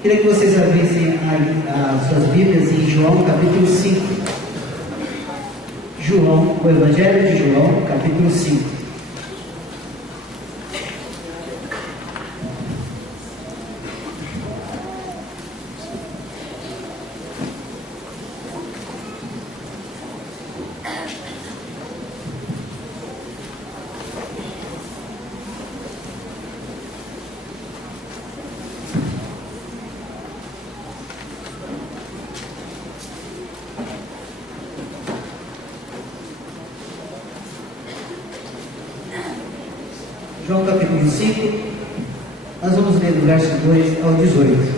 Queria que vocês abrissem as suas Bíblias em João capítulo 5. João, o Evangelho de João, capítulo 5. João capítulo 5, nós vamos ler do verso 2 ao 18.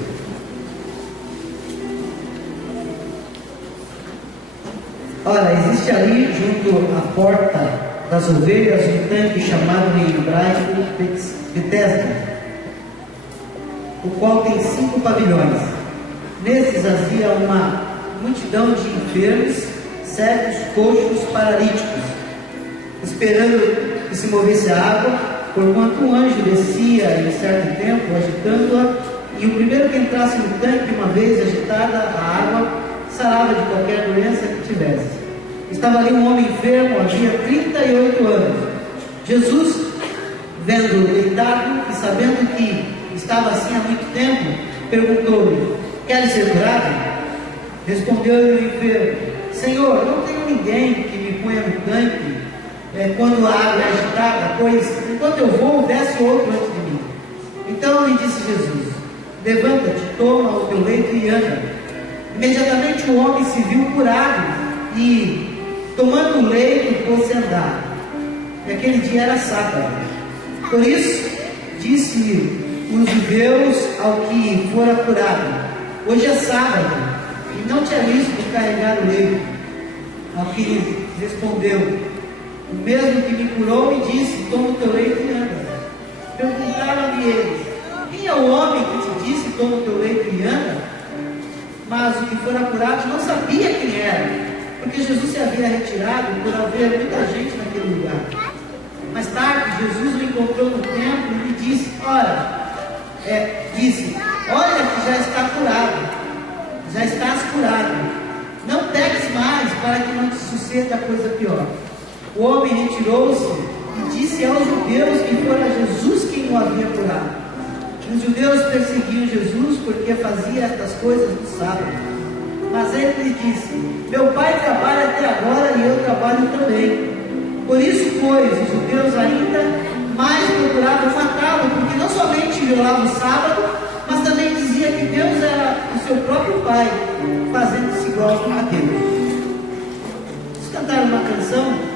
Ora, existe ali junto à porta das ovelhas um tanque chamado em hebraico Betesda, o qual tem 5 pavilhões. Nesses havia uma multidão de enfermos, cegos, coxos, paralíticos, esperando que se movesse a água, porquanto um anjo descia em certo tempo, agitando-a, e o primeiro que entrasse no tanque, uma vez agitada a água, sarava de qualquer doença que tivesse. Estava ali um homem enfermo, havia 38 anos. Jesus, vendo-o deitado e sabendo que estava assim há muito tempo, perguntou-lhe: queres ser curado? Respondeu-lhe o enfermo: Senhor, não tenho ninguém que me ponha no tanque quando a água é agitada, pois enquanto eu vou, desce outro antes de mim. Então lhe disse Jesus: levanta-te, toma o teu leito e anda. Imediatamente o homem se viu curado e, tomando o leito, pôs-se a andar. E aquele dia era sábado. Por isso, disse os judeus ao que fora curado: hoje é sábado, e não te é lícito carregar o leito. Ao que lhe respondeu: o mesmo que me curou me disse: toma o teu leito e anda. Perguntaram-lhe eles: quem é o homem que te disse: toma o teu leito e anda? Mas o que fora curado não sabia quem era, porque Jesus se havia retirado por haver muita gente naquele lugar. Mais tarde, Jesus o encontrou no templo e lhe disse: olha que já está curado, já estás curado. Não peques mais, para que não te suceda coisa pior. O homem retirou-se e disse aos judeus que fora Jesus quem o havia curado. Os judeus perseguiam Jesus porque fazia estas coisas no sábado. Mas ele lhe disse: meu pai trabalha até agora e eu trabalho também. Por isso, pois, os judeus ainda mais procuravam matá-lo, porque não somente violava o sábado, mas também dizia que Deus era o seu próprio Pai, fazendo-se igual a Deus. Vamos cantar uma canção.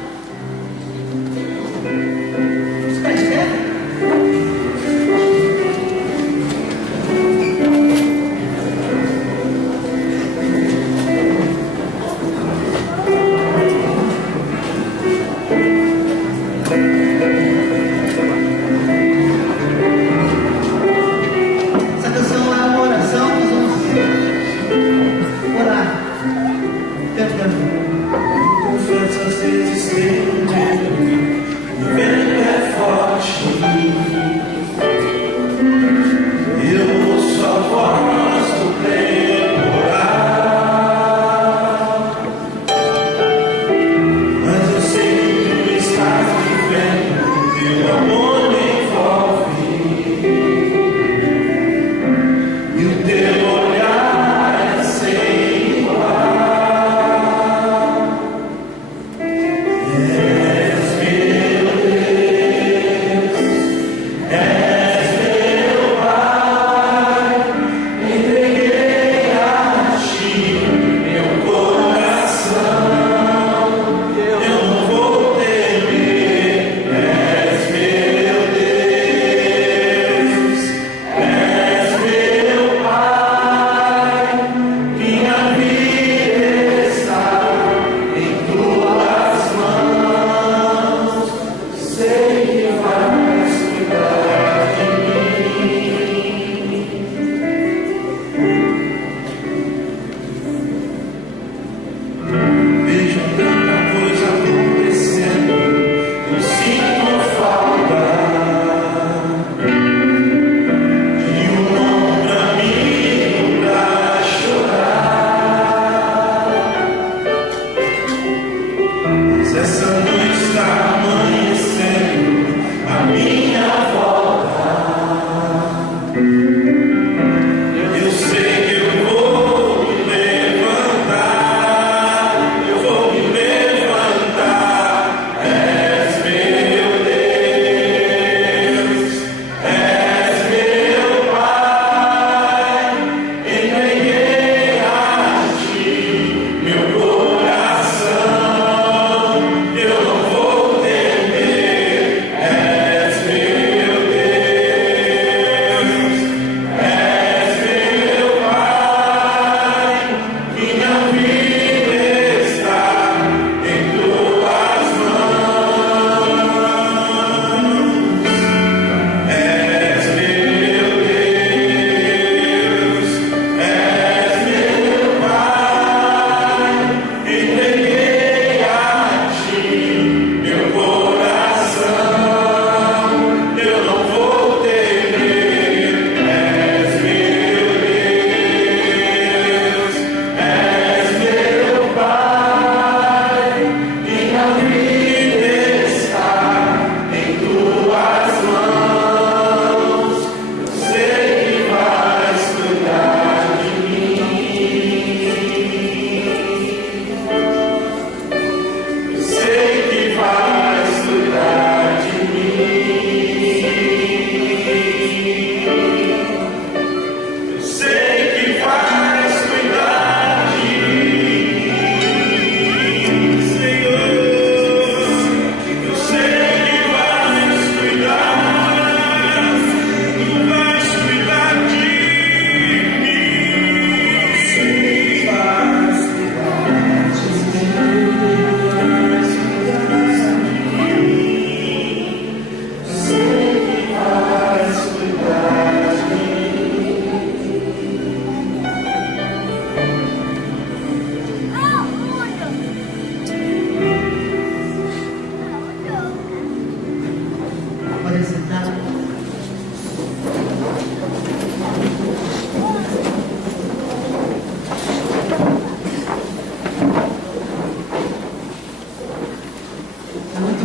Essa canção é uma oração, nós vamos orar cantando. Com força, às vezes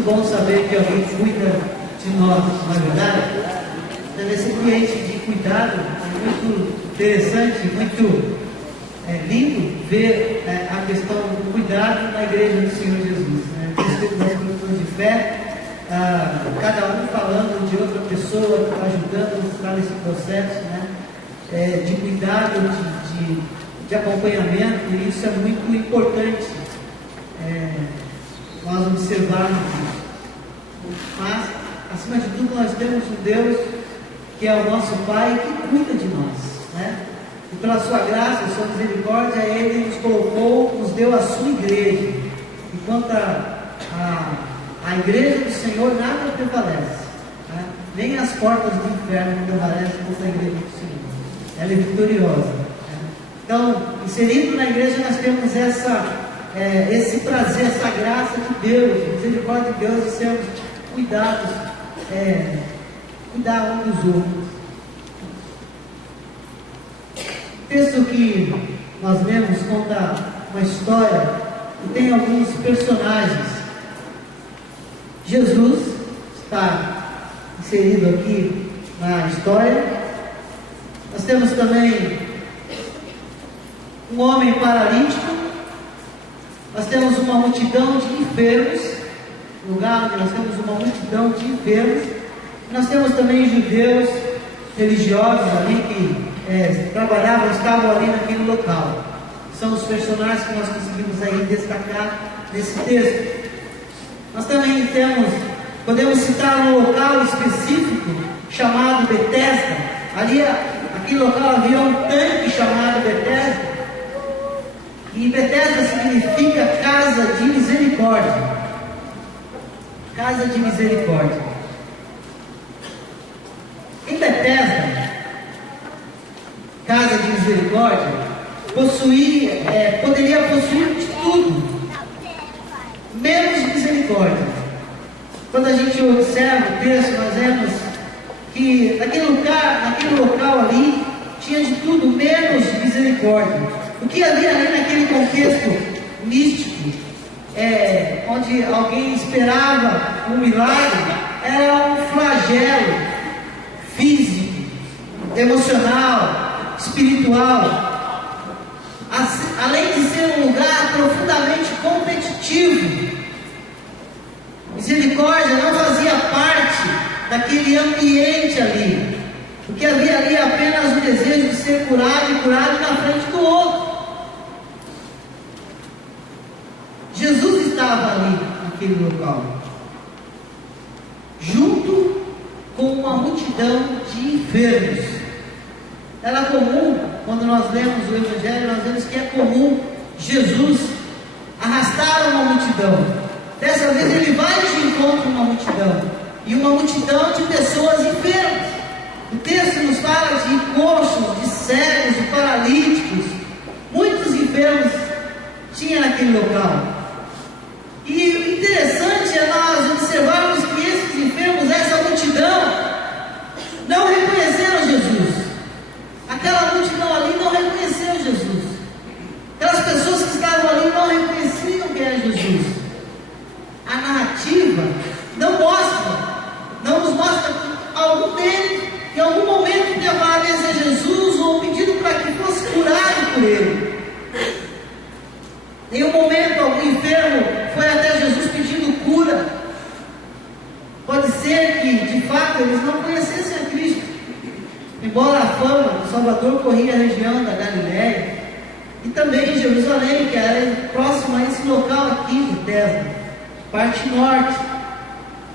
bom saber que alguém cuida de nós, não é verdade? Então, esse ambiente de cuidado é muito interessante, muito lindo ver a questão do cuidado na igreja do Senhor Jesus. Né? Das pessoas de fé, cada um falando de outra pessoa que está ajudando a mostrar esse processo, né? De cuidado, de acompanhamento, e isso é muito importante nós observarmos isso. Mas, acima de tudo, nós temos um Deus que é o nosso Pai, que cuida de nós, né? E pela sua graça, sua misericórdia, Ele nos colocou, nos deu a sua igreja. Enquanto a igreja do Senhor nada prevalece, né? Nem as portas do inferno prevalecem contra a igreja do Senhor. Ela é vitoriosa, né? Então, inserido na igreja, nós temos esse prazer, essa graça de Deus, a misericórdia de Deus, de sermos cuidados, cuidar um dos outros. O texto que nós lemos conta uma história e tem alguns personagens. Jesus está inserido aqui na história. Nós temos também um homem paralítico. Nós temos uma multidão de enfermos, lugar onde nós temos uma multidão de enfermos. Nós temos também judeus religiosos ali que trabalhavam, estavam ali naquele local. São os personagens que nós conseguimos aí destacar nesse texto. Nós também podemos citar um local específico chamado Betesda. Ali, aquele local havia um tanque chamado Betesda. E Betesda significa casa de misericórdia. Casa de misericórdia. Em Betesda, casa de misericórdia, poderia possuir de tudo, menos misericórdia. Quando a gente observa o texto, nós vemos que naquele local ali tinha de tudo, menos misericórdia. O que havia ali naquele contexto místico, onde alguém esperava um milagre, era um flagelo físico, emocional, espiritual. Além de ser um lugar profundamente competitivo, misericórdia não fazia parte daquele ambiente ali. O que havia ali é apenas o desejo de ser curado e curado na frente do outro. Jesus estava ali naquele local, junto com uma multidão de enfermos. Era comum, quando nós lemos o Evangelho, nós vemos que é comum Jesus arrastar uma multidão. Dessa vez ele vai de encontro a uma multidão, e uma multidão de pessoas enfermas. O texto nos fala de coxos, de cegos, de paralíticos. Muitos enfermos tinha naquele local. E o interessante é nós observarmos que esses enfermos, essa multidão, não reconheceram Jesus. Aquela multidão ali não reconheceu Jesus. Aquelas pessoas que estavam ali não reconheciam quem é Jesus. A narrativa não nos mostra que algum deles, em algum momento, teve a a Jesus ou pedido para que fosse curado por ele. Em um momento, algum enfermo foi até Jesus pedindo cura. Pode ser que, de fato, eles não conhecessem a Cristo. Embora a fama do Salvador corria a região da Galiléia e também em Jerusalém, que era próximo a esse local aqui, Betesda, parte norte.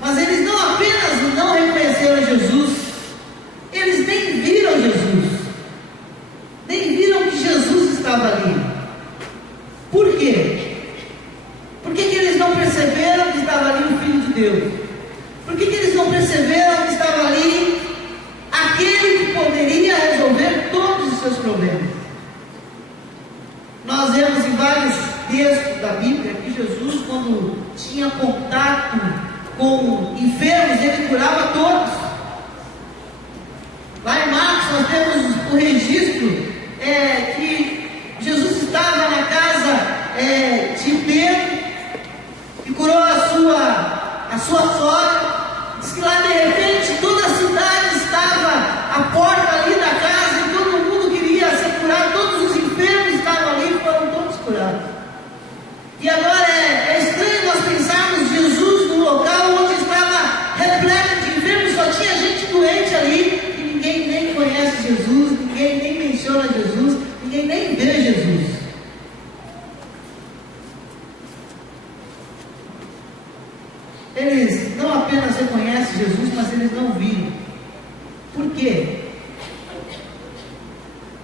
Mas eles não apenas não reconheceram Jesus, eles nem viram Jesus, nem viram que Jesus estava ali. Por quê? Por que eles não perceberam que estava ali o Filho de Deus? Por que eles não perceberam que estava ali aquele que poderia resolver todos os seus problemas? Nós vemos em vários textos da Bíblia que Jesus, quando tinha contato com enfermos, ele curava todos. Lá em Marcos nós temos o registro que Jesus estava na casa de Pedro e curou a sua nem vê Jesus. Eles não apenas reconhecem Jesus, mas eles não viram. Por quê?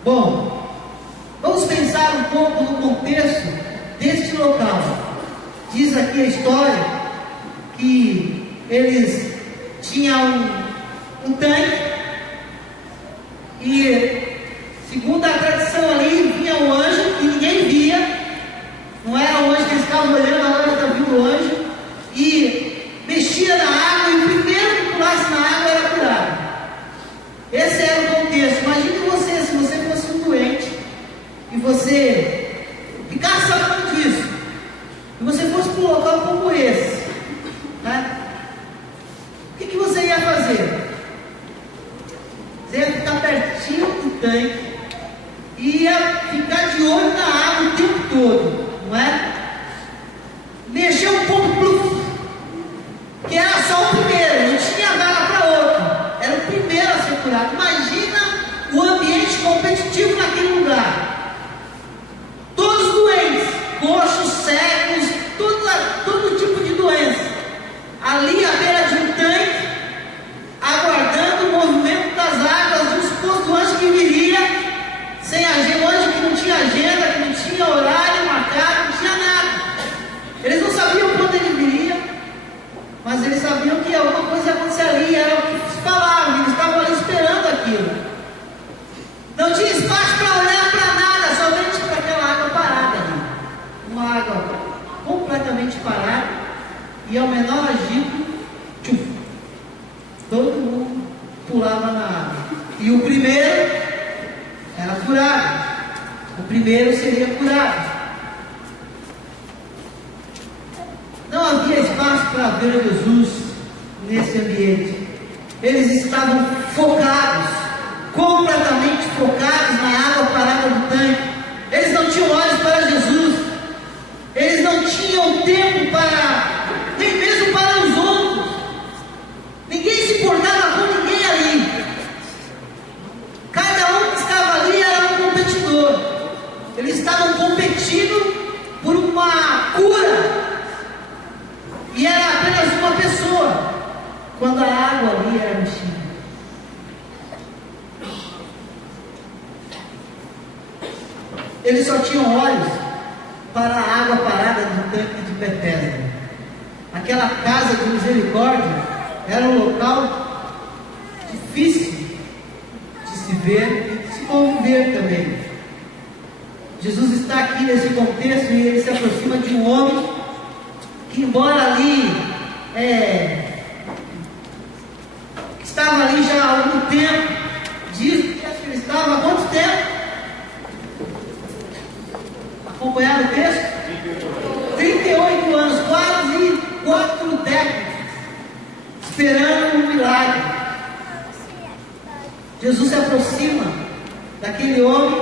Bom, vamos pensar um pouco no contexto deste local. Diz aqui a história que eles tinham um tanque e, segundo a tradição ali, vinha um anjo que ninguém via. Não era o anjo que eles estavam olhando, agora está vindo o anjo e mexia na água, e o primeiro que pulasse na água era curado. Esse era o contexto. Imagine você, se você fosse um doente e você ficasse sabendo disso, e você fosse para um local como esse, né? O que você ia fazer? Você ia ficar pertinho do tanque e ia ficar de olho na água o tempo todo, não é? Mexer um pouco, pluf, que era só o primeiro, não tinha vaga para outro, era o primeiro a ser curado. Imagina o ambiente competitivo naquele lugar, todos doentes, coxos, cegos, todo tipo de doença, ali à beira de um tanque, aguardando o movimento das águas, o suposto anjo que viria, sem agenda, um anjo que não tinha agenda, que não tinha horário marcado, não tinha nada. Eles não sabiam quando ele viria, mas eles sabiam que alguma coisa ia acontecer ali, era o que se falava, eles estavam ali esperando aquilo. Não tinha espaço para olhar para nada, somente para aquela água parada ali. Uma água completamente parada, e ao menor agito, tchuf, todo mundo pulava na água. E o primeiro era curado. O primeiro seria curado. Não havia espaço para ver Jesus nesse ambiente. Eles estavam focados, completamente focados na água parada do tanque. Eles não tinham olhos para Jesus. Eles não tinham tempo para, nem mesmo para os outros. Ninguém se importava com ninguém ali. Cada um que estava ali era um competidor. Eles estavam competindo por uma cura. E era apenas uma pessoa, quando a água ali era mexida. Eles só tinham olhos para a água parada do tanque de Betesda. Aquela casa de misericórdia era um local difícil de se ver e de se conviver também. Jesus está aqui nesse contexto e ele se aproxima de um homem que, embora ali estava ali já há algum tempo, diz que acho que ele estava há quanto tempo? Acompanharam o texto? 38 anos, quase 4 décadas, esperando um milagre. Jesus se aproxima daquele homem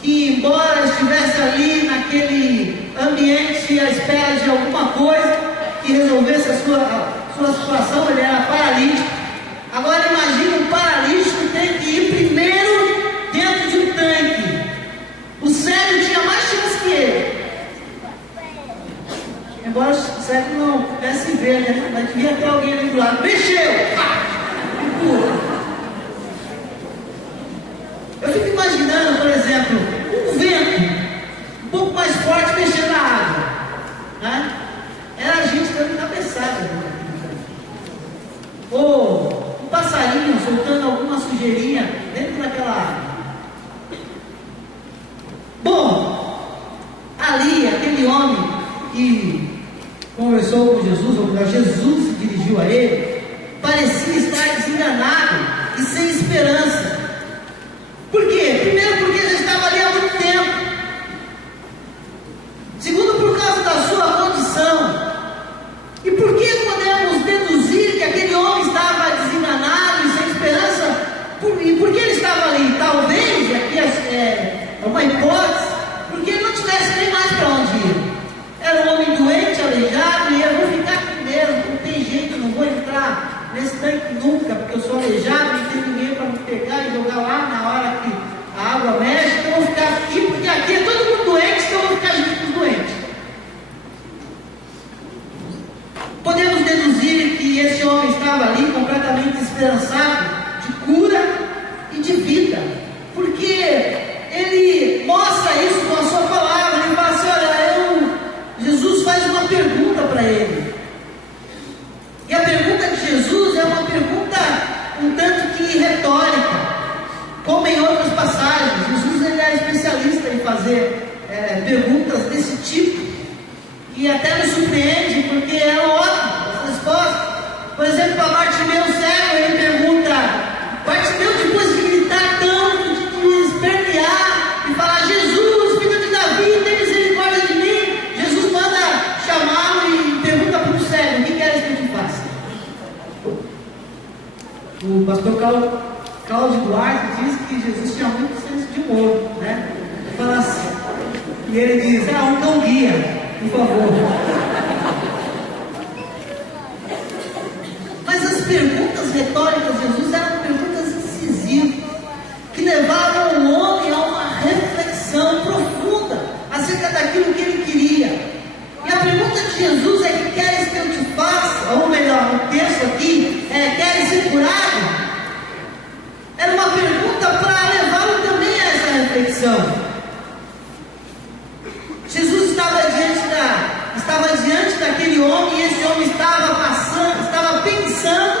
que, embora estivesse ali naquele ambiente à espera de alguma coisa que resolvesse a sua situação, ele era paralítico. Agora imagine um paralítico que tem que ir primeiro dentro de um tanque. O cego tinha mais chance que ele. Embora o cego não pudesse ver, né? Mas devia ter alguém ali do lado. Mexeu! Eu fico imaginando, por exemplo, um vento um pouco mais forte mexendo na água, né? Era a gente dando cabeçada, né? Ou um passarinho soltando alguma sujeirinha dentro daquela água. Bom, ali aquele homem que conversou com Jesus, ou melhor, Jesus se dirigiu a ele, parecia estar desenganado e sem esperança. Por quê? Primeiro porque já estava ali há muito tempo. Segundo, por causa da sua condição. E por que podemos deduzir que aquele homem estava desenganado e sem esperança? E por que ele estava ali? Talvez, aqui é uma hipótese, porque ele não tivesse nem mais para onde ir. Era um homem doente, aleijado, e eu vou ficar aqui mesmo, não tem jeito, eu não vou entrar nesse tanque nunca, porque eu sou aleijado, não tem ninguém para me pegar, e vida, porque ele mostra isso com a sua palavra. Ele fala assim: olha, Jesus faz uma pergunta para ele, e a pergunta de Jesus é uma pergunta um tanto que retórica, como em outras passagens. Jesus, ele é especialista em fazer perguntas desse tipo, e até nos surpreende, porque é óbvio as respostas. Por exemplo, para Bartimeu cego, ele pergunta: Bartimeu, depois de gritar tanto, de espernear e falar: Jesus, filho de Davi, tem misericórdia de mim, Jesus manda chamá-lo e pergunta para o cego: o que queres que eu te faça? O pastor Cláudio Duarte diz que Jesus tinha muito senso de humor, né? Ele fala assim, e ele diz: um cão guia, por favor. Mas as perguntas retóricas de Jesus eram perguntas incisivas, que levavam o homem a uma reflexão profunda acerca daquilo que ele queria. E a pergunta de Jesus é: que queres que eu te faça? Ou melhor, no texto aqui, queres ser curado? Era uma pergunta para levá-lo também a essa reflexão. Jesus estava diante daquele homem, e esse homem estava pensando,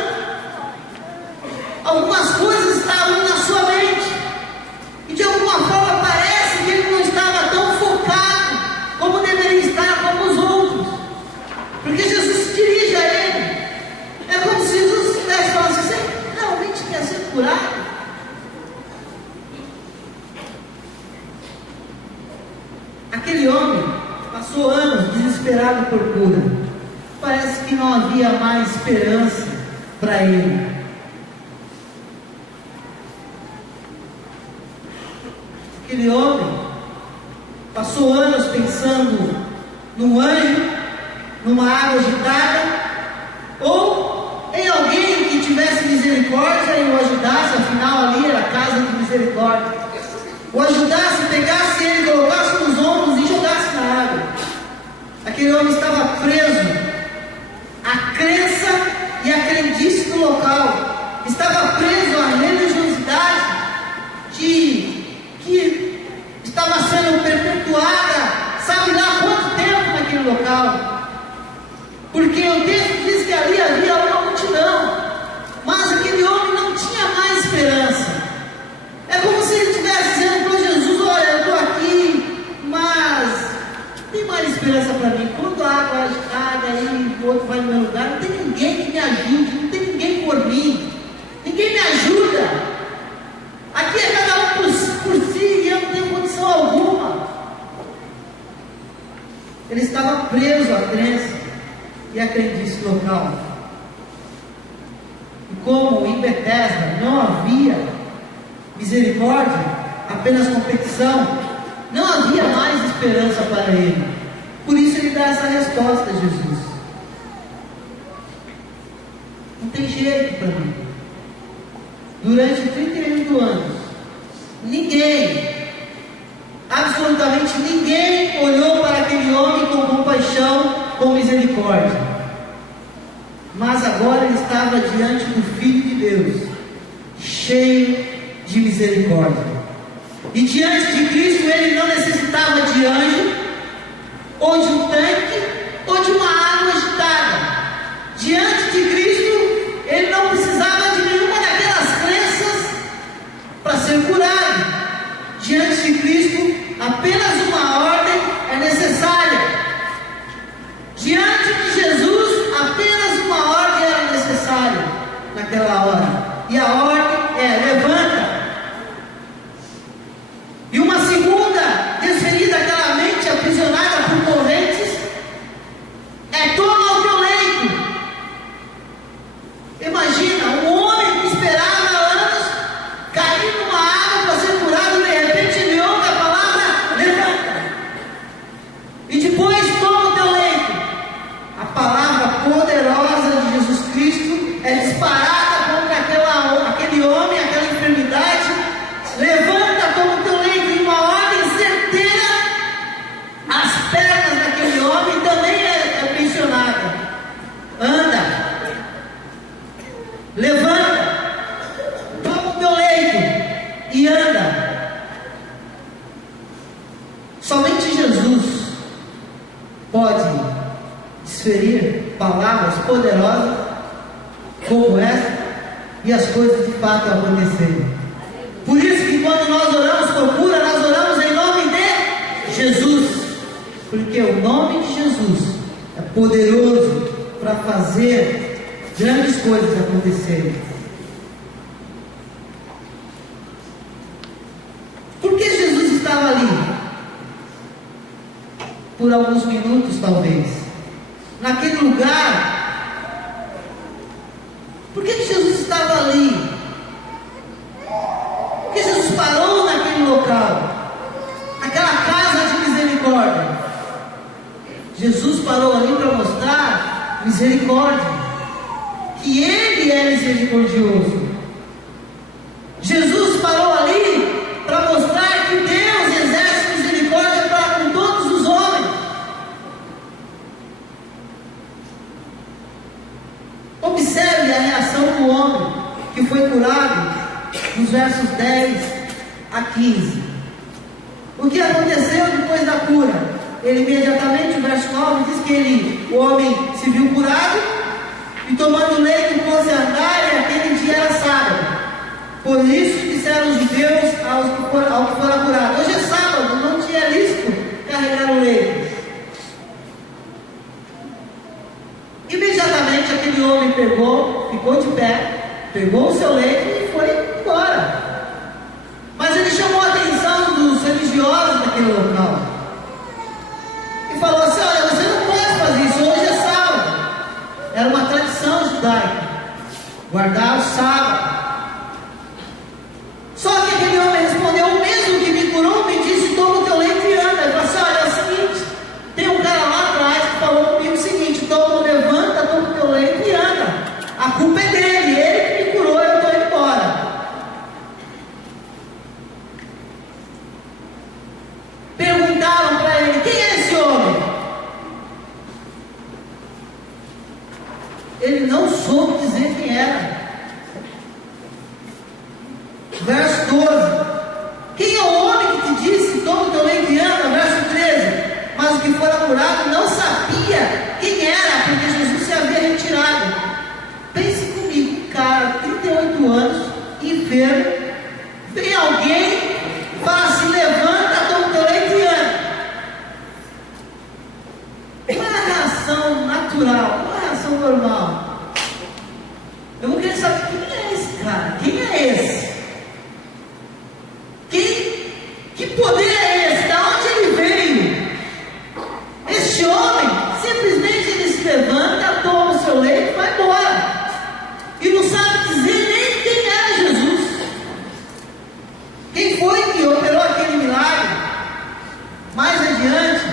algumas coisas estavam na sua mente, e de alguma forma parece que ele não estava tão focado como deveria estar como os outros, porque Jesus se dirige a ele. É como se Jesus estivesse falando assim: você realmente quer ser curado? Aquele homem passou anos desesperado por cura. Parece que não havia mais esperança para ele. Aquele homem passou anos pensando num anjo, numa água agitada, ou em alguém que tivesse misericórdia e o ajudasse. Afinal, ali era a casa de misericórdia. O ajudasse, pegasse ele, colocasse nos ombros e jogasse na água. Aquele homem estava preso à crença e à crendice do local, estava preso à religiosidade que estava sendo perpetuada, sabe lá quanto tempo naquele local, porque o texto diz que ali havia uma multidão, mas aquele homem não tinha mais esperança. É como se ele estivesse dizendo para Jesus: olha, eu estou aqui, mas tem mais esperança para mim. Quando a água é agitada e o outro vai no meu lugar, não tem ninguém que me ajude, não tem ninguém por mim, ninguém me ajuda. Aqui é cada um por si, e eu não tenho condição alguma. Ele estava preso à crença e à crendice local. E como em Betesda não havia misericórdia, apenas competição, não havia mais esperança para ele. Por isso ele dá essa resposta a Jesus: não tem jeito para mim. Durante 38 anos, ninguém, absolutamente ninguém, olhou para aquele homem com compaixão, com misericórdia. Mas agora ele estava diante do Filho de Deus, cheio de misericórdia. E diante de Cristo ele não necessitava de anjo, ou de um tanque, ou de uma água agitada. Diante de Cristo ele não precisava de nenhuma daquelas crenças para ser curado. Diante de Cristo apenas uma ordem é necessária. Diante de Jesus apenas uma ordem era necessária naquela hora, e a ordem é: levanta. E uma segunda, desferida àquela mente aprisionada por correntes, é: toma o teu leito. Imagina, um homem que esperava anos cair numa água para ser curado, de repente ele ouve a palavra: levanta. desferir palavras poderosas como essa e as coisas de fato acontecerem. Por isso que quando nós oramos por cura, nós oramos em nome de Jesus, porque o nome de Jesus é poderoso para fazer grandes coisas acontecerem. Por que Jesus estava ali? Por alguns minutos, talvez. Naquele lugar. Por que Jesus estava ali? Por que Jesus parou naquele local? Naquela casa de misericórdia. Jesus parou ali para mostrar misericórdia. Que Ele é misericordioso. Jesus parou ali para mostrar que Deus exerce misericórdia para com todos os homens. Observe a reação do homem que foi curado nos versos 10 a 15. O que aconteceu depois da cura? Ele imediatamente, o verso 9 diz que o homem se viu curado e tomando leite pôs-se a andar, e aquele dia era sábado. Por isso disseram os judeus ao que fora curado: hoje é sábado, não tinha lícito carregar o leito. Imediatamente aquele homem ficou de pé, pegou o seu leito e foi embora. Mas ele chamou a atenção dos religiosos daquele local e falou assim: olha, você não pode fazer isso, hoje é sábado. Era uma tradição judaica guardar o sábado. Só que aquele homem respondeu: o mesmo que me curou me disse: toma o teu leite e anda. Ele falou assim: olha, é o seguinte, tem um cara lá atrás que falou comigo o seguinte: levanta, toma o teu leite e anda. A culpa é dele, ele que me curou, eu estou indo embora. Perguntaram para ele: quem é esse homem? Ele não soube dizer quem era. Verso 12: quem é o homem que te disse: toma o teu leite e anda? Verso 13: mas o que fora curado não sabia quem era, porque Jesus se havia retirado. Pense comigo, um cara, 38 anos, enfermo, vem alguém e fala assim: levanta, toma o teu leite e anda. Qual é a reação natural? Qual é a reação normal? Eu vou querer saber quem é esse cara, quem é esse? Que poder é esse? Da onde ele veio? Este homem, simplesmente ele se levanta, toma o seu leite e vai embora. E não sabe dizer nem quem era Jesus. Quem foi que operou aquele milagre? Mais adiante,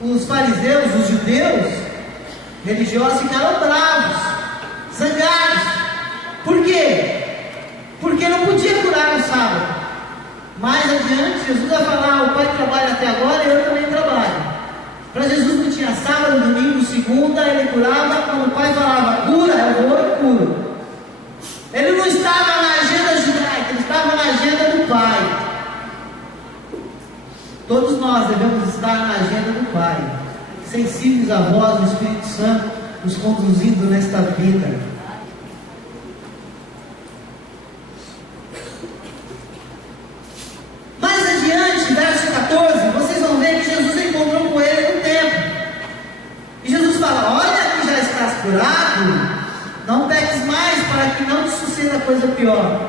os fariseus, os judeus religiosos ficaram bravos, zangados. Por quê? Porque não podia curar no sábado. Mais adiante, Jesus vai falar: o Pai trabalha até agora e eu também trabalho. Para Jesus não tinha sábado, domingo, segunda, ele curava. Quando o Pai falava: cura, eu vou e curo. Ele não estava na agenda judaica, ele estava na agenda do Pai. Todos nós devemos estar na agenda do Pai, sensíveis à voz do Espírito Santo nos conduzindo nesta vida. Verso 14, vocês vão ver que Jesus encontrou com ele no templo. E Jesus fala: olha que já estás curado, não peques mais, para que não te suceda coisa pior.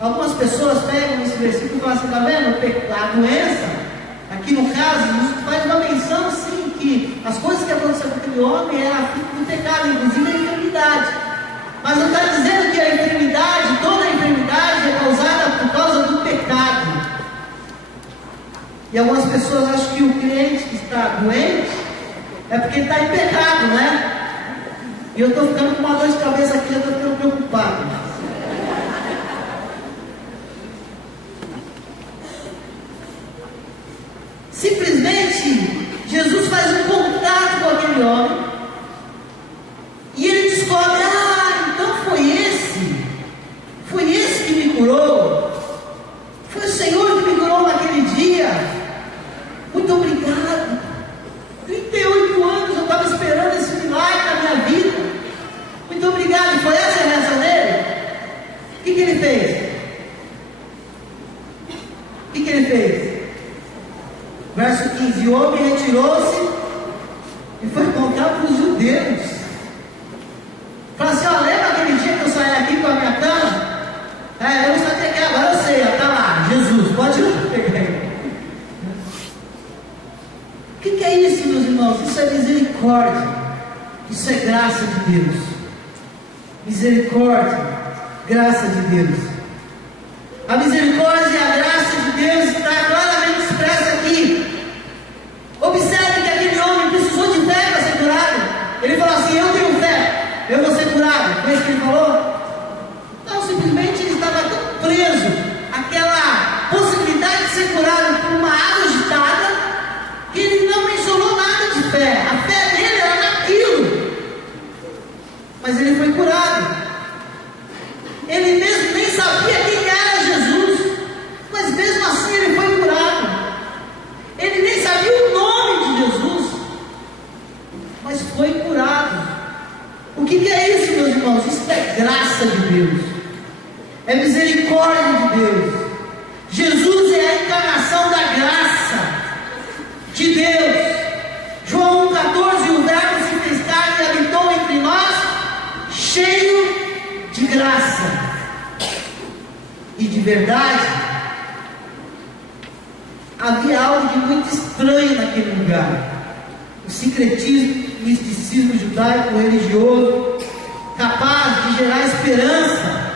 Algumas pessoas pegam esse versículo e falam assim: está vendo? A doença, aqui no caso, Jesus faz uma menção sim, que as coisas que aconteceram com aquele homem era fruto do pecado, inclusive a enfermidade. Mas não está dizendo que a enfermidade, toda a enfermidade é causada por causa do pecado. E algumas pessoas acham que o crente que está doente é porque está em pecado, né? E eu estou ficando com uma dor de cabeça aqui, eu estou ficando preocupado. Simplesmente, Jesus faz um contato com aquele homem e ele descobre: ah, então foi esse que me curou. Foi o Senhor que me curou naquele dia. Muito obrigado. fez? Verso 15: o homem retirou-se e foi contar para os judeus. Falou assim: ó, lembra aquele dia que eu saí aqui com a minha cama? Eu não sabia que era, agora eu sei, está lá, Jesus, pode ir lá pegar ele. O que é isso, meus irmãos? Isso é misericórdia, isso é graça de Deus. Misericórdia, graça de Deus. A misericórdia e a graça de Deus está claramente expressa aqui. Observe que aquele homem precisou de fé para ser curado. Ele falou assim: eu tenho fé, eu vou ser curado. Foi isso que ele falou? Não, simplesmente ele estava tão preso àquela possibilidade de ser curado por uma água agitada, que ele não mencionou nada de fé. A fé dele era naquilo. Mas ele foi curado. Ele mesmo nem sabia quem era Jesus, mas mesmo assim ele foi curado. Ele nem sabia o nome de Jesus, mas foi curado. O que é isso, meus irmãos? Isso é graça de Deus, é misericórdia de Deus. Jesus é a encarnação da graça de Deus. João 1,14: o verbo se fez carne e habitou entre nós, cheio de graça e de verdade. Havia algo de muito estranho naquele lugar. O sincretismo, o misticismo judaico religioso, capaz de gerar esperança,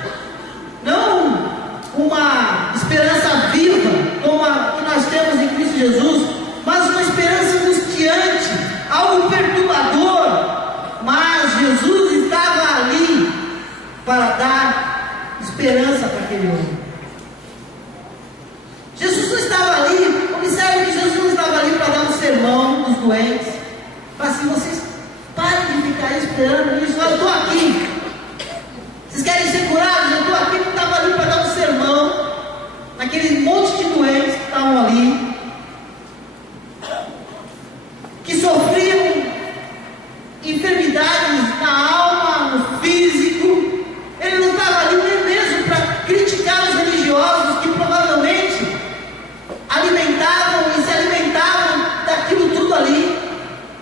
não uma esperança viva como a que nós temos em Cristo Jesus, mas uma esperança angustiante, algo perturbador. Mas Jesus estava ali para dar esperança para aquele homem. Jesus não estava ali, observe que Jesus não estava ali para dar um sermão dos doentes, para assim: vocês parem de ficar esperando isso, eu estou aqui, vocês querem ser curados, eu estou aqui. Não estava ali para dar um sermão naquele monte de doentes que estavam ali, que sofriam enfermidades na alma, no físico. Ele não estava ali nem mesmo para criticar os religiosos que provavelmente alimentavam e se alimentavam daquilo tudo ali,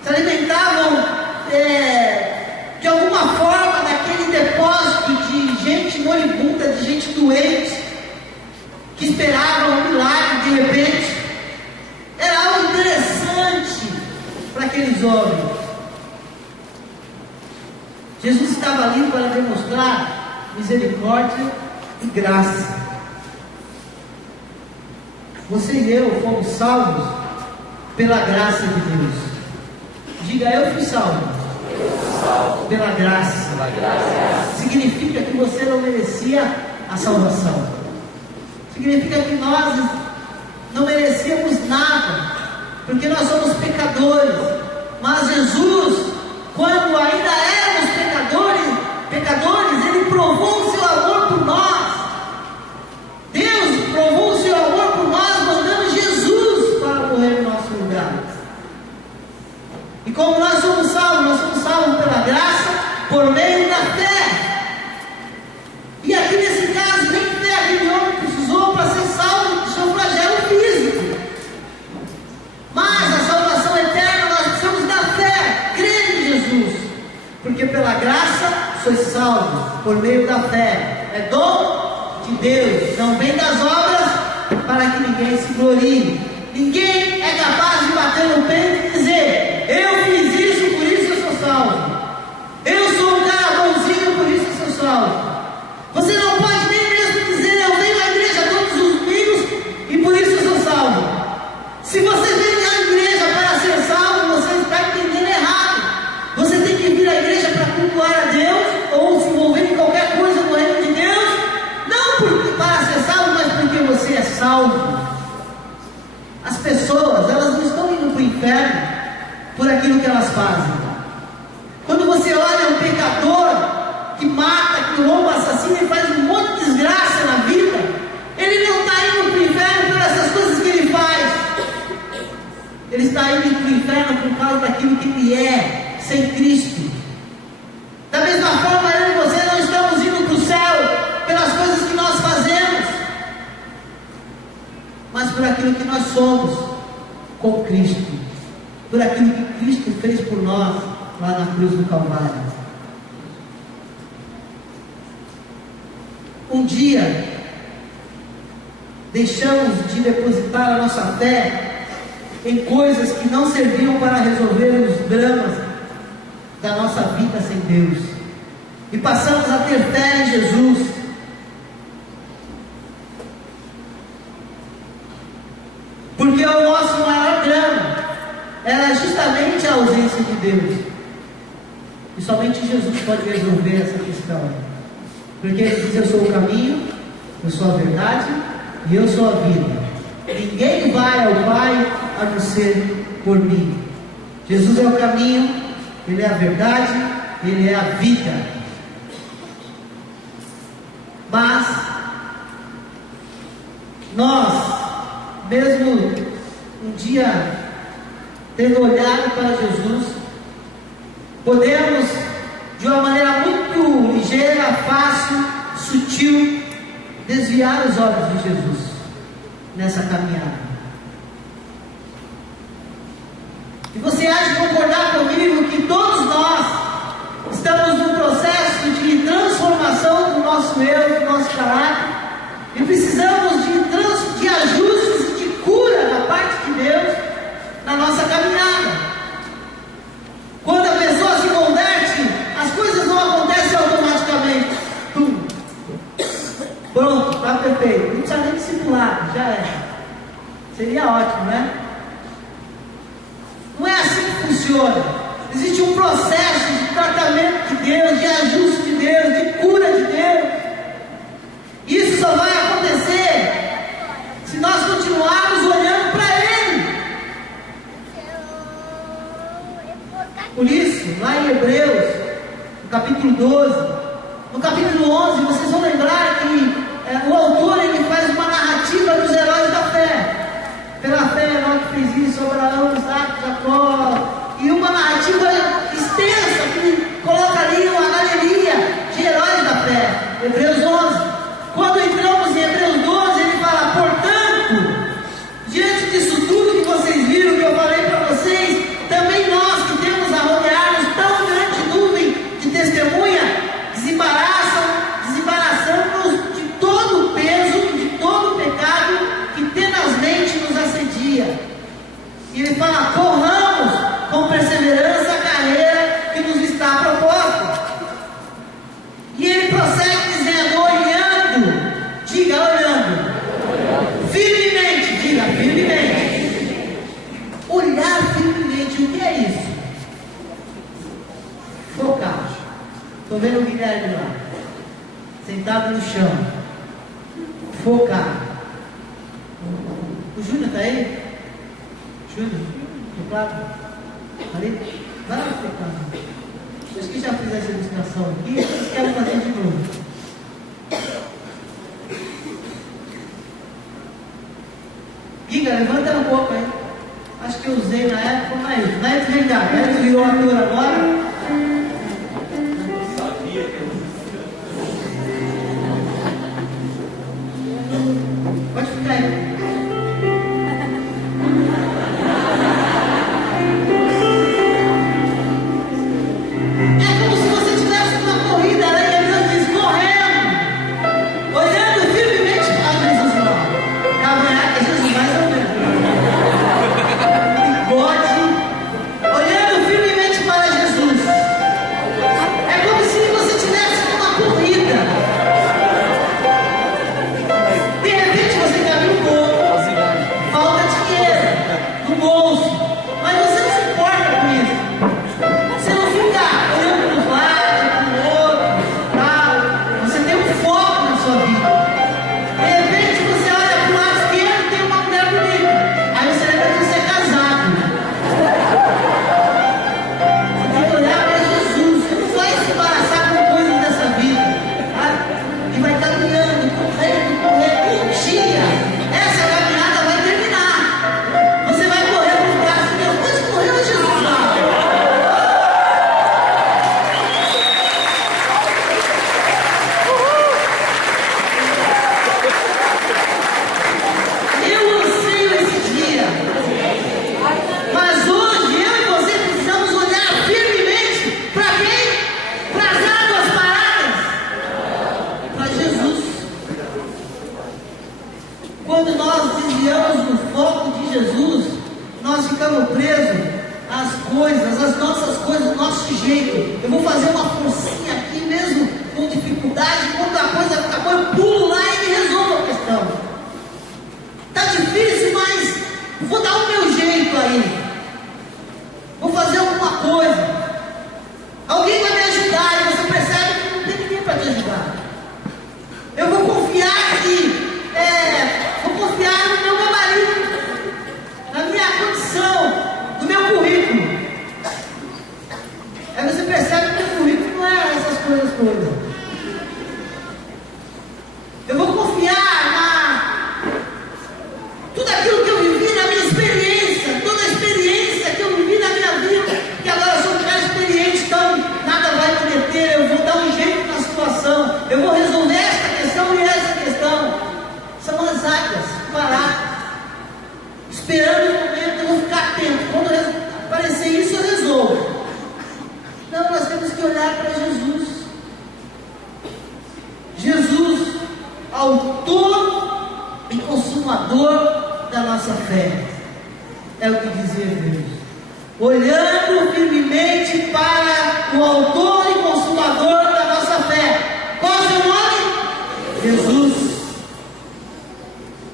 se alimentavam de alguma forma daquele depósito de gente moribunda, de gente doente, que esperava um milagre de repente. Era algo interessante para aqueles homens. Jesus estava ali para demonstrar misericórdia e graça. Você e eu fomos salvos pela graça de Deus. Diga: eu fui salvo pela graça. Significa que você não merecia a salvação. Significa que nós não merecíamos nada, porque nós somos pecadores. Mas Jesus, quando ainda éramos pecadores, Ele provou o seu amor por nós. Deus provou o seu amor por nós, mandando Jesus para morrer no nosso lugar. E como nós somos salvos pela graça, por meio da fé. E aqui nesse caso, nem fé aquele homem precisou para ser salvo do seu flagelo físico. Mas a salvação eterna nós precisamos da fé, crer em Jesus. Porque pela graça sois salvos, por meio da fé. É dom de Deus, não vem das obras, para que ninguém se glorie. Ninguém é capaz de bater no peito e dizer: eu fiz isso, por isso eu sou salvo. Eu sou um cara bonzinho, por isso eu sou salvo. Você não pode nem mesmo dizer: eu venho à igreja todos os domingos e por isso eu sou salvo. Se você vem à igreja para ser salvo, você está entendendo errado. Você tem que vir à igreja para cultuar a Deus, ou se envolver em qualquer coisa no reino de Deus, não para ser salvo, mas porque você é salvo. As pessoas, elas não estão indo para o inferno por aquilo que elas fazem. Quando você olha um pecador que mata, que rouba, assassina e faz um monte de desgraça na vida, ele não está indo para o inferno por essas coisas que ele faz. Ele está indo para o inferno por causa daquilo que ele é, sem Cristo. Da mesma forma, eu e você não estamos indo para o céu pelas coisas que nós fazemos, mas por aquilo aquilo que nós somos com Cristo, por aquilo que Cristo fez por nós lá na cruz do Calvário. Um dia deixamos de depositar a nossa fé em coisas que não serviam para resolver os dramas da nossa vida sem Deus, e passamos a ter fé em Jesus. Porque o nosso maior drama era justamente a ausência de Deus, e somente Jesus pode resolver essa questão, porque Ele diz: eu sou o caminho, eu sou a verdade e eu sou a vida. Ninguém vai ao Pai a não ser por mim. Jesus é o caminho, Ele é a verdade, Ele é a vida. Mas nós, mesmo um dia tendo olhado para Jesus, podemos, de uma maneira muito ligeira, fácil, sutil, desviar os olhos de Jesus nessa caminhada. E você há de concordar comigo que todos nós estamos num processo de transformação do nosso eu, do nosso caráter, e precisamos de ajustes e de cura da parte de Deus na nossa caminhada. Quando a pessoa se converte, as coisas não acontecem automaticamente. Pronto, está perfeito. Não precisa nem discipular, já é. Seria ótimo, né? Não é assim que funciona. Existe um processo de tratamento de Deus, de ajuste de Deus, de cura de Deus. Isso só vai acontecer se nós continuarmos olhando para Ele. Por isso, lá em Hebreus, no capítulo 12, no capítulo 11, vocês vão lembrar que o autor ele faz uma narrativa dos heróis da fé. Pela fé, Enoque fez isso, Abraão, Isaac, Jacó, e uma narrativa extensa que coloca ali uma galeria de heróis da fé. Hebreus 11. Quando entramos em Hebreus 12, ele fala: portanto, diante disso tudo que vocês viram, que eu falei para vocês, também nós que temos a rodear-nos tão grande nuvem de testemunha, desembaraçamos de todo o peso, de todo o pecado que tenazmente nos assedia. E ele fala: corramos com perseverança a carreira que nos está proposta. E ele prossegue dizendo: olhando, diga olhando, firmemente, diga firmemente. Olhar firmemente, o que é isso? Focar. Estou vendo o Guilherme lá, sentado no chão. Focar. O Júnior está aí? Júnior? Teclado? Ali? Vai lá no teclado. Vocês que já fizeram essa ilustração aqui, vocês querem fazer de novo? Giga, levanta um pouco aí. Acho que eu usei na época, mas Naito vem cá. Naito virou ator agora. Sabia que eu Pode ficar aí. É como se você estivesse numa corrida, né? E Deus diz: correndo, olhando firmemente para Jesus lá. Caminhar é Jesus mais ou menos. Bigode, olhando firmemente para Jesus. É como se você estivesse numa corrida. De repente você caminha um pouco. Quando nós desviamos do foco de Jesus, nós ficamos presos às coisas, às nossas coisas, do nosso jeito. Eu vou fazer uma forcinha aqui mesmo, com dificuldade, quando a coisa fica boa, eu pulo lá e resolvo a questão. Está difícil, mas vou dar o meu jeito aí. Vou fazer alguma coisa. Alguém vai me ajudar, e você percebe que não tem ninguém para te ajudar. Eu vou confiar vou confiar no meu gabarito, na minha condição, no meu currículo. Aí você percebe que o meu currículo não é essas coisas todas. Eu vou confiar tudo aquilo que eu vivi na minha experiência, toda a experiência que eu vivi na minha vida, que agora eu sou um cara experiente, então nada vai me deter, eu vou dar um jeito na situação, eu vou resolver essa questão e essa questão. São as águas paradas, esperando o momento, eu vou ficar atento, quando aparecer isso eu resolvo. Não, nós temos que olhar para Jesus. Jesus, autor e consumador da nossa fé. É o que dizia Deus. Olhando firmemente para o autor e consumador da nossa fé. Qual é o seu nome? Jesus.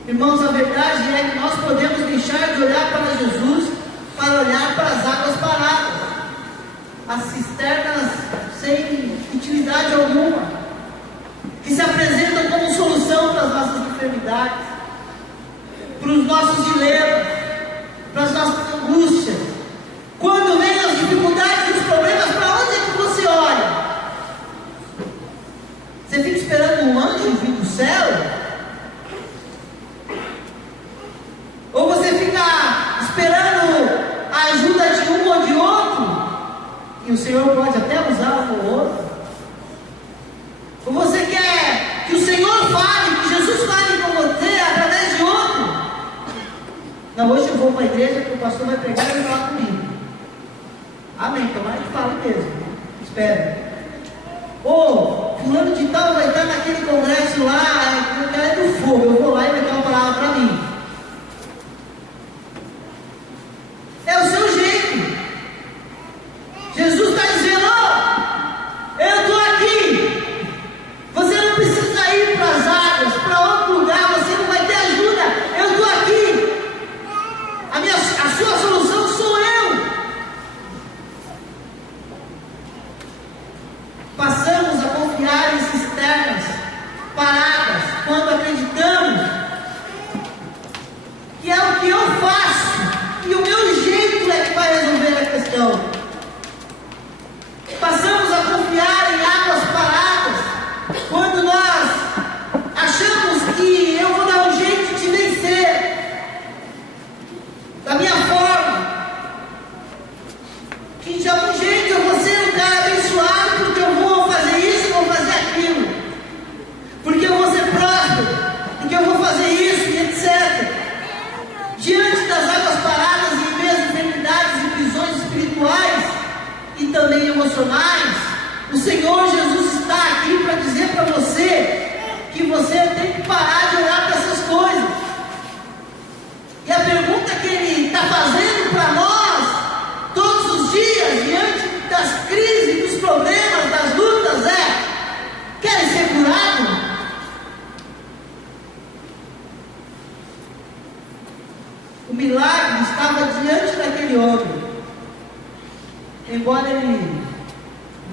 Irmãos, a verdade é que nós podemos deixar de olhar para Jesus para olhar para as águas paradas, as cisternas sem utilidade alguma, que se apresentam como solução para as nossas enfermidades, para os nossos dilemas, para as nossas angústias. Quando vem as dificuldades e os problemas, para onde é que você olha? Você fica esperando um anjo vir do céu? Ou você fica esperando a ajuda de um ou de outro? E o Senhor pode até usar um ou outro. Ou você quer que o Senhor fale, que Jesus fale com você através de outro? Não, hoje eu vou para a igreja que o pastor vai pregar e vai falar comigo. Amém, tomara que fale mesmo. Espera. Ou fulano de tal vai estar naquele congresso lá, o cara é do fogo, eu vou lá e vai ter uma palavra para mim. É o seu jeito. Jesus está dizendo: eu estou aqui. Você não precisa ir para as águas, para outro lugar, você não vai ter ajuda. Eu estou aqui. A sua solução sou eu. Passamos a confiar em cisternas paradas quando acreditamos que é o que eu faço e o meu jeito é que vai resolver a questão. Passamos a confiar em águas paradas quando nós achamos que eu vou dar um jeito de vencer da minha forma, que de algum jeito eu vou ser um cara abençoado porque eu vou fazer isso e vou fazer aquilo, porque eu vou ser próspero, porque eu vou fazer isso e etc. Diante das águas paradas e mesmo enfermidades e prisões espirituais e também emocionais, o Senhor Jesus está aqui para dizer para você que você tem que parar de olhar para essas coisas. E a pergunta que Ele está fazendo para nós todos os dias, diante das crises, dos problemas, das lutas, é: querem ser curados? O milagre estava diante daquele homem, embora ele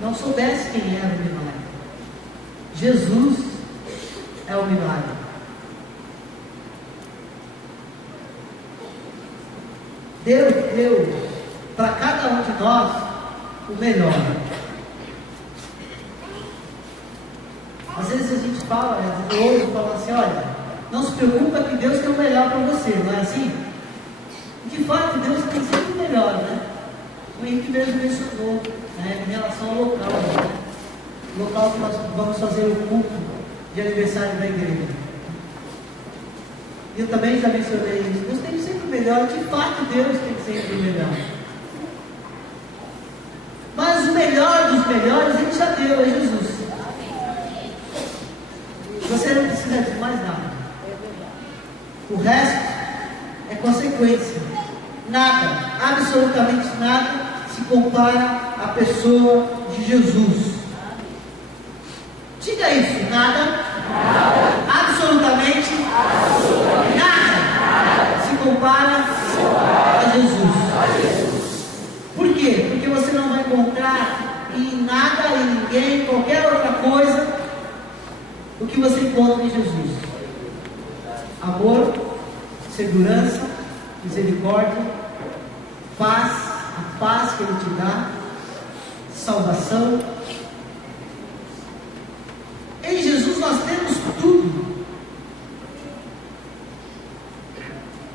não soubesse quem era o milagre. Jesus é o milagre. Deus deu para cada um de nós o melhor. Às vezes a gente fala, ouve falar assim: olha, não se preocupa que Deus tem o melhor para você, não é assim? De fato, Deus tem sempre o melhor, né? O Henrique mesmo mencionou, né, em relação ao local, né? O local que nós vamos fazer o culto de aniversário da igreja. Eu também já mencionei isso. Deus tem sempre o melhor. De fato, Deus tem sempre o melhor. Mas o melhor dos melhores Ele já deu, é Jesus. Você não precisa de mais nada. O resto é consequência. Nada, absolutamente nada, se compara à pessoa de Jesus. Diga isso, nada, absolutamente nada se compara a Jesus. Por quê? Porque você não vai encontrar em nada, em ninguém, em qualquer outra coisa, o que você encontra em Jesus: amor, segurança, misericórdia, paz, a paz que Ele te dá, salvação. Em Jesus nós temos tudo.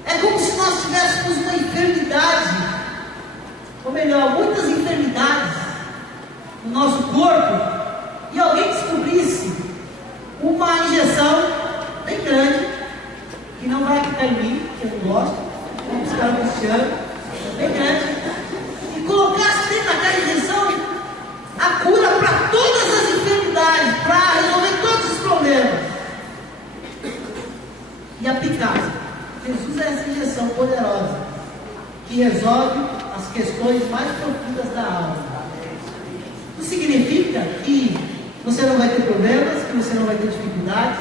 É como se nós tivéssemos uma enfermidade, ou melhor, muitas enfermidades no nosso corpo, e alguém descobrisse uma injeção bem grande, que não vai ficar em mim, que eu não gosto, vamos buscar o Cristiano, bem grande, e colocasse dentro daquela injeção a cura para todas as enfermidades, para resolver todos os problemas, e aplicasse. Jesus é essa injeção poderosa que resolve as questões mais profundas da alma. Não significa que você não vai ter problemas, que você não vai ter dificuldades,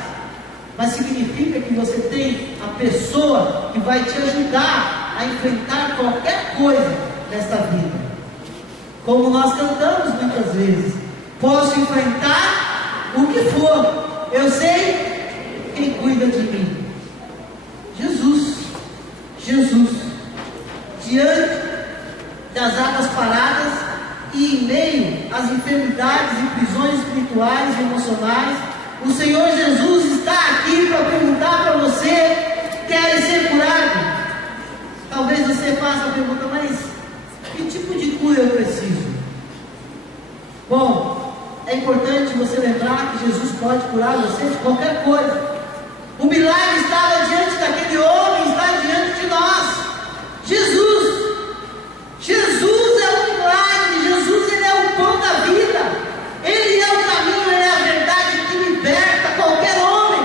mas significa que você tem a pessoa que vai te ajudar a enfrentar qualquer coisa nesta vida. Como nós cantamos muitas vezes: posso enfrentar o que for, eu sei quem cuida de mim. Jesus, diante das águas paradas e em meio às enfermidades e prisões espirituais e emocionais, o Senhor Jesus está aqui para perguntar para você: quer ser curado? Talvez você faça a pergunta: mas que tipo de cura eu preciso? Bom, é importante você lembrar que Jesus pode curar você de qualquer coisa. O milagre estava diante daquele homem, está diante de nós. Jesus é o milagre. Jesus, Ele é o pão da vida. Ele é o caminho, Ele é a verdade que liberta qualquer homem.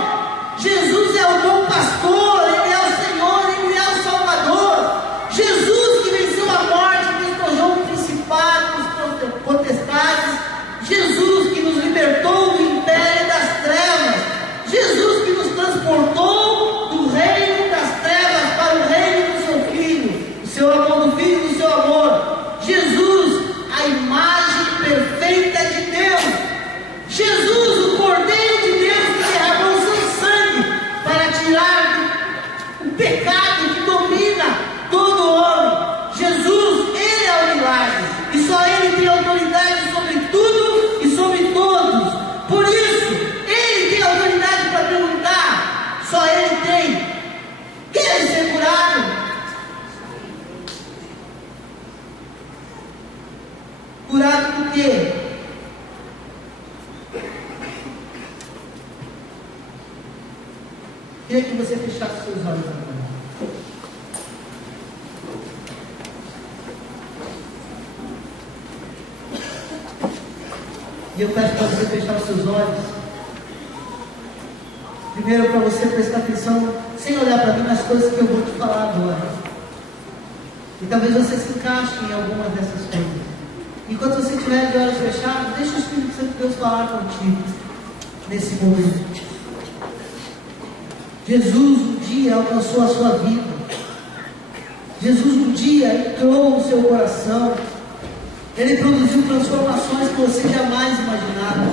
Jesus é o bom pastor, Ele é o Senhor, Ele é o Salvador. Jesus que venceu a morte, que despojou o principado, os potestades. Jesus que nos libertou do império das trevas. Jesus que nos transportou do reino das trevas para o reino do seu Filho, do seu amor, do Filho do seu amor. Jesus, a imagem perfeita de Deus. Jesus, o Cordeiro de Deus que derramou seu sangue para tirar o pecado que domina todo homem. Jesus, Ele é o milagre, e só Ele tem autoridade sobre tudo e sobre todos. Por isso, Ele tem autoridade para perguntar, só Ele tem: quer ser curado? Curado do quê? Queria que você fechasse seus olhos agora. E eu peço para você fechar os seus olhos. Primeiro, para você prestar atenção, sem olhar para mim, nas coisas que eu vou te falar agora. E talvez você se encaixe em alguma dessas coisas. Enquanto você estiver de olhos fechados, deixa o Espírito Santo de Deus falar contigo nesse momento. Jesus um dia alcançou a sua vida. Jesus um dia entrou no seu coração. Ele produziu transformações que você jamais imaginava.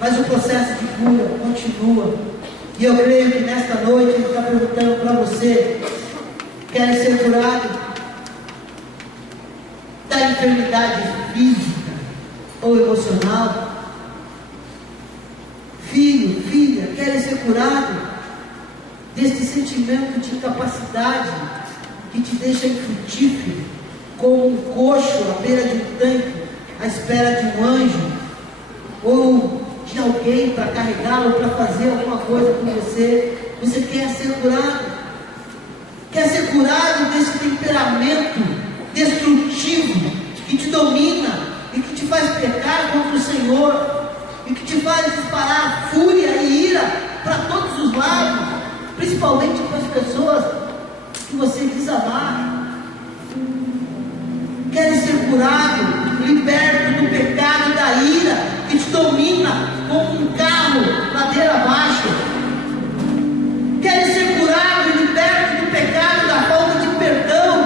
Mas o processo de cura continua. E eu creio que nesta noite Ele está perguntando para você: quer ser curado da enfermidade física ou emocional? Filho, filha, quer ser curado deste sentimento de incapacidade que te deixa infrutífero, como um coxo à beira de um tanque, à espera de um anjo, ou de alguém para carregá-lo, para fazer alguma coisa com você? Você quer ser curado? Quer ser curado desse temperamento destrutivo que te domina e que te faz pecar contra o Senhor e que te faz disparar fúria e ira para todos os lados, principalmente para as pessoas que você diz amar. Queres ser curado, liberto do pecado e da ira que te domina como um carro ladeira abaixo. Queres ser curado e liberto do pecado e da falta de perdão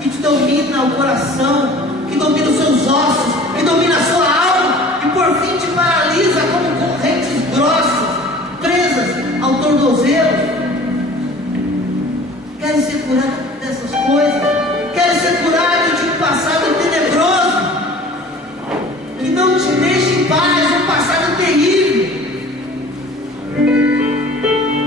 que te domina o coração, que domina os seus ossos, que domina a sua alma e por fim te paralisa como correntes grossas presas ao tornozelo. Queres ser curado dessas coisas? Queres ser curado de um passado tenebroso que não te deixa em paz, um passado terrível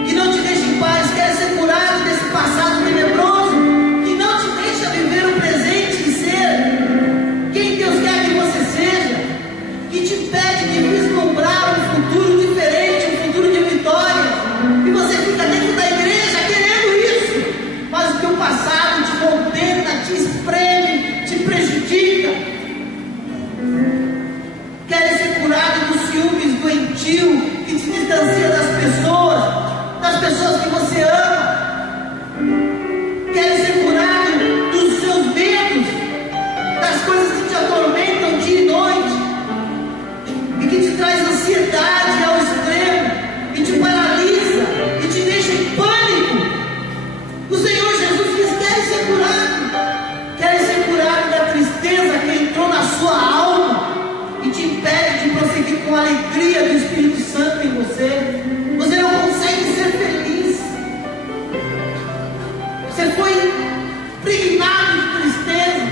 que não te deixa em paz? Queres ser curado desse passado tenebroso que não te deixa viver o presente e ser quem Deus quer que você seja, que te impede de vislumbrar um futuro diferente, um futuro de vitória, e você fica dentro da igreja querendo isso, mas o teu passado te condena, te espreme, te prejudica. Queres ser curado dos ciúmes doentio que te distancia das pessoas que você ama? Queres ser curado dos seus medos, das coisas que te atormentam dia e noite e que te traz ansiedade ao extremo e te paralisa e te deixa em pânico? O Senhor Jesus diz: queres ser curado? Queres ser curado da tristeza que entrou na sua alma e te impede de prosseguir com a alegria do Espírito Santo em você? Você não consegue ser feliz. Você foi impregnado de tristeza.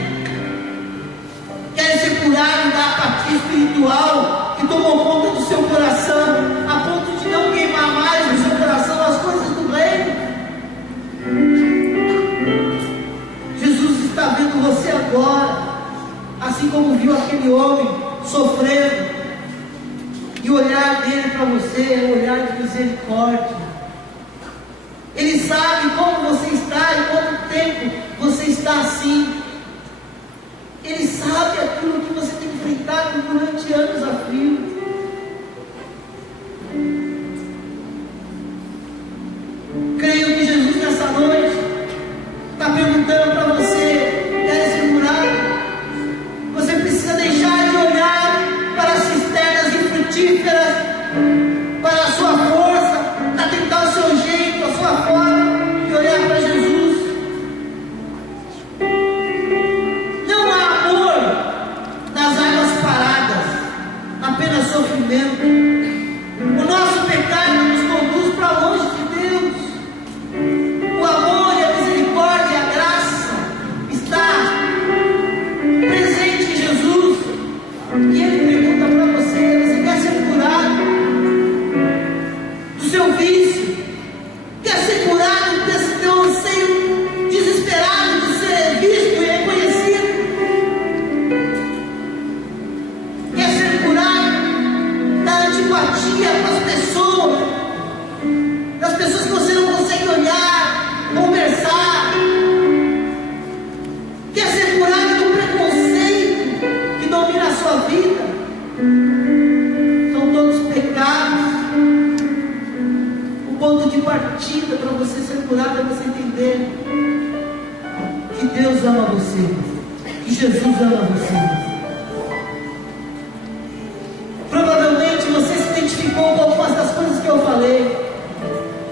Queres ser curado da apatia espiritual que tomou conta do seu coração, a ponto de não queimar mais no seu coração as coisas do reino? Jesus está vendo você agora, assim como viu aquele homem sofrendo, e o olhar dele para você é um olhar de misericórdia. Ele sabe como você está e quanto tempo você está assim. Ele sabe aquilo que você tem enfrentado durante anos a fio. Creio que Jesus nessa noite está perguntando para você: quer ser curado? Você precisa deixar de olhar para as cisternas infrutíferas, para a sua força, para tentar o seu jeito, a sua forma, e olhar para Jesus. Não há amor nas águas paradas, apenas sofrimento. O nosso pecado nos conduz para longe de Deus. O amor e a misericórdia e a graça está presente em Jesus. E Ele pergunta para você: você quer ser curado do seu vício? Quer ser curado desse teu anseio desesperado de ser visto e reconhecido? Quer ser curado da antipatia com as pessoas, das pessoas que você não consegue olhar, conversar? Quer ser curado do preconceito que domina a sua vida? São todos pecados. O ponto de partida para você ser curado é você entender que Deus ama você, que Jesus ama você. Provavelmente você se identificou com algumas das coisas que eu falei,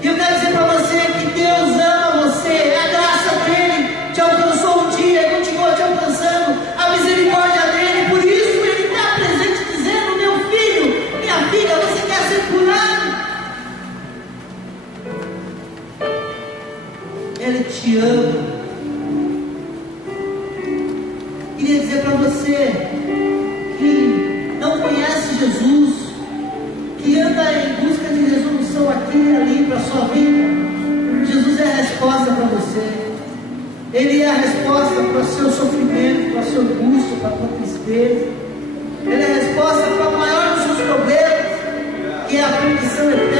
e eu quero dizer para você que Deus ama você. É a graça dele te alcançou um dia e continua te alcançando, a misericórdia dele. Por isso Ele está presente dizendo: meu filho, minha filha, você quer ser curado? Ele te ama. Queria dizer para você que não conhece Jesus, que anda em busca de resolução aqui e ali para a sua vida: Jesus é a resposta para você. Ele é a resposta para o seu sofrimento, para a sua angústia, para a sua tristeza. Ele é a resposta para o maior dos seus problemas, que é a condição eterna